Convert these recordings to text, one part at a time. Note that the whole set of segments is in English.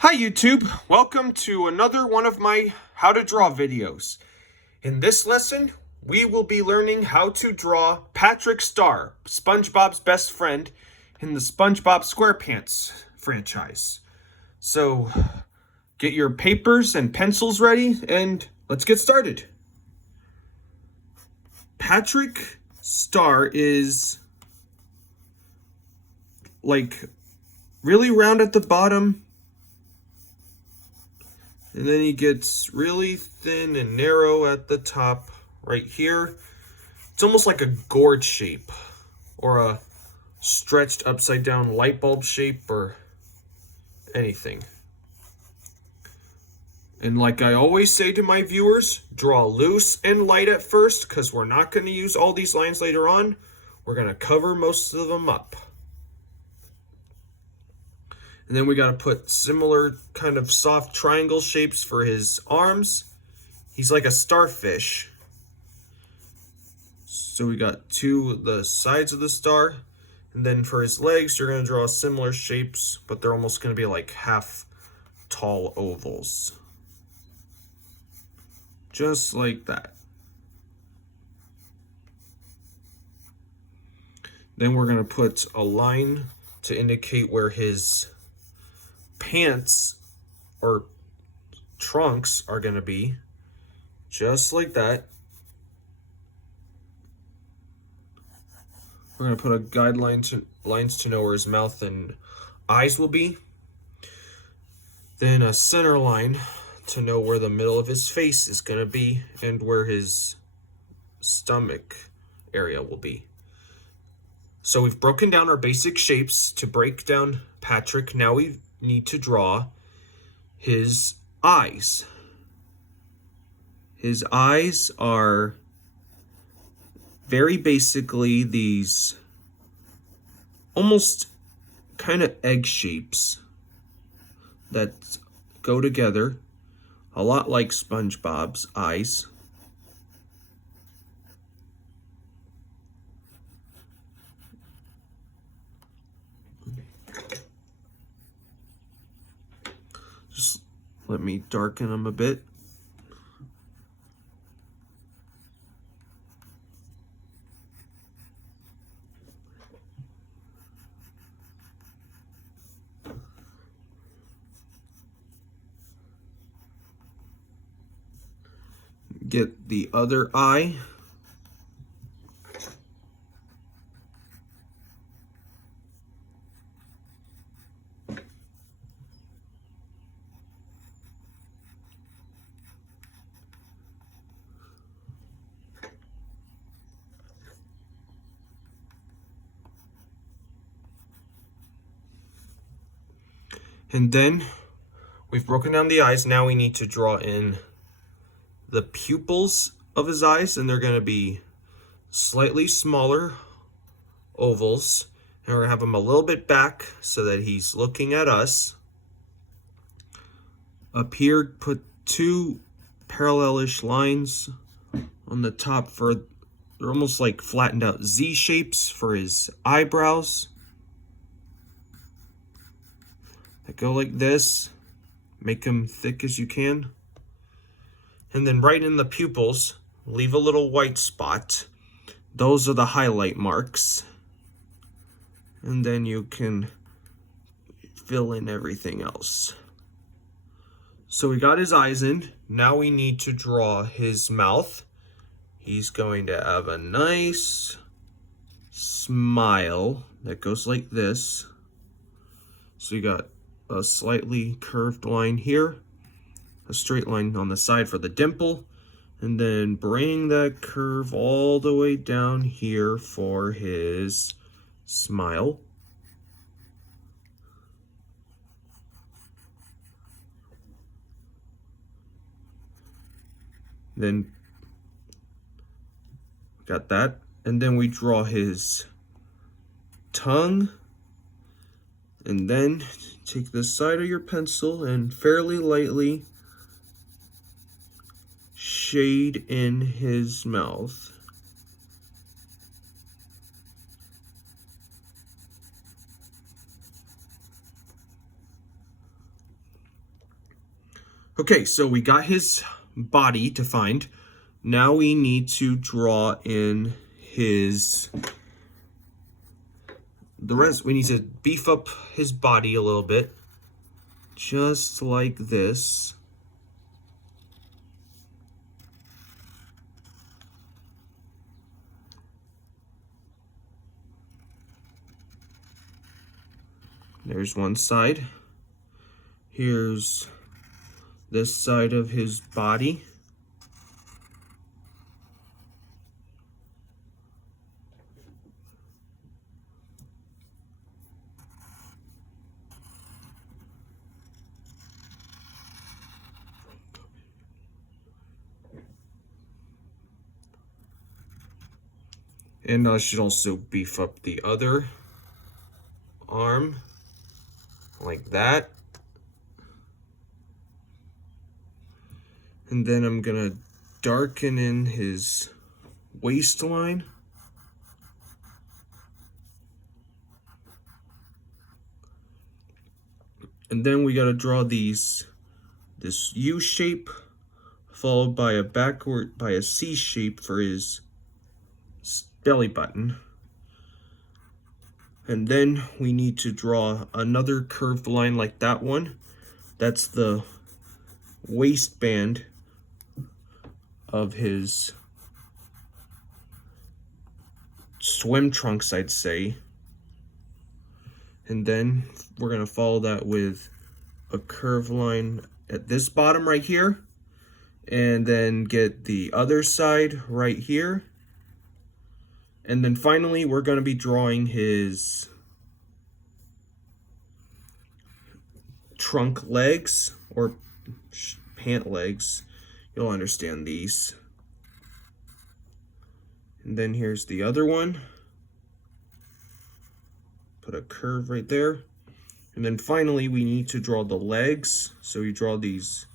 Hi YouTube, welcome to another one of my how to draw videos. In this lesson, we will be learning how to draw Patrick Star, SpongeBob's best friend in the SpongeBob SquarePants franchise. So get your papers and pencils ready and let's get started. Patrick Star is like really round at the bottom, and then he gets really thin and narrow at the top right here. It's almost like a gourd shape or a stretched upside down light bulb shape or anything. And like I always say to my viewers, draw loose and light at first because we're not going to use all these lines later on. We're going to cover most of them up. And then we got to put similar kind of soft triangle shapes for his arms. He's like a starfish. So we got the sides of the star. And then for his legs, you're going to draw similar shapes, but they're almost going to be like half tall ovals. Just like that. Then we're going to put a line to indicate where his pants or trunks are going to be, just like that. We're going to put a guideline lines to know where his mouth and eyes will be. Then a center line to know where the middle of his face is going to be and where his stomach area will be. So we've broken down our basic shapes to break down Patrick. Now we need to draw his eyes. His eyes are very basically these almost kind of egg shapes that go together, a lot like SpongeBob's eyes. Just let me darken them a bit. Get the other eye. And then we've broken down the eyes. Now we need to draw in the pupils of his eyes, and they're going to be slightly smaller ovals. And we're going to have them a little bit back so that he's looking at us. Up here, put two parallelish lines on the top they're almost like flattened out Z shapes for his eyebrows. That go like this. Make them thick as you can. And then right in the pupils, leave a little white spot. Those are the highlight marks. And then you can fill in everything else. So we got his eyes in. Now we need to draw his mouth. He's going to have a nice smile that goes like this. So you got a slightly curved line here, a straight line on the side for the dimple, and then bring that curve all the way down here for his smile. Then got that, and then we draw his tongue, and then take the side of your pencil and fairly lightly shade in his mouth. Okay, so we got his body defined. Now we need to draw in we need to beef up his body a little bit, just like this. There's one side. Here's this side of his body. And I should also beef up the other arm, like that. And then I'm gonna darken in his waistline. And then we gotta draw this U shape, followed by a C shape for his belly button. And then we need to draw another curved line like that one. That's the waistband of his swim trunks, I'd say. And then we're gonna follow that with a curved line at this bottom right here, and then get the other side right here. And then finally, we're going to be drawing his trunk legs, or pant legs. You'll understand these. And then here's the other one. Put a curve right there. And then finally, we need to draw the legs. So we draw these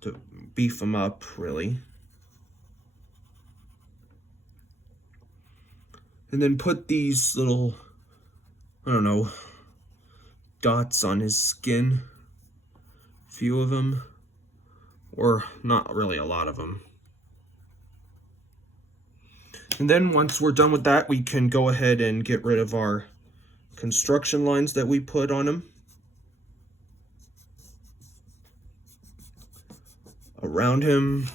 to beef them up, really. And then put these little, I don't know, dots on his skin. A few of them. Or not really a lot of them. And then once we're done with that, we can go ahead and get rid of our construction lines that we put on him. Around him.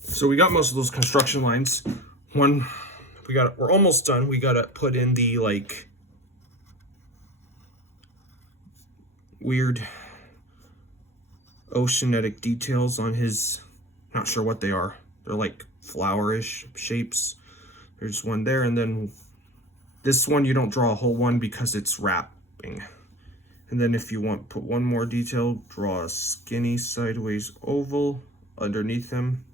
So we got most of those construction lines. We're almost done. We gotta put in the like weird oceanic details on his, not sure what they are. They're like flowerish shapes. There's one there, and then this one you don't draw a whole one because it's wrapping. And then if you want put one more detail, draw a skinny sideways oval underneath him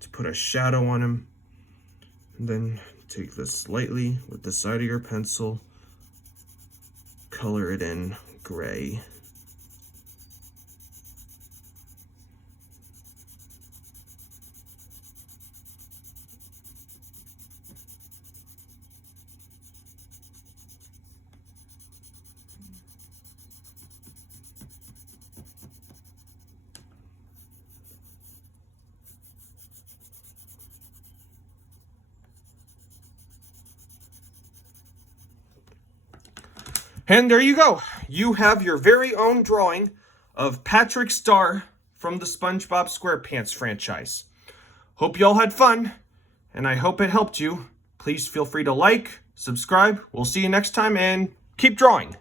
to put a shadow on him. And then take this lightly with the side of your pencil, color it in gray. And there you go. You have your very own drawing of Patrick Star from the SpongeBob SquarePants franchise. Hope you all had fun, and I hope it helped you. Please feel free to like, subscribe. We'll see you next time, and keep drawing.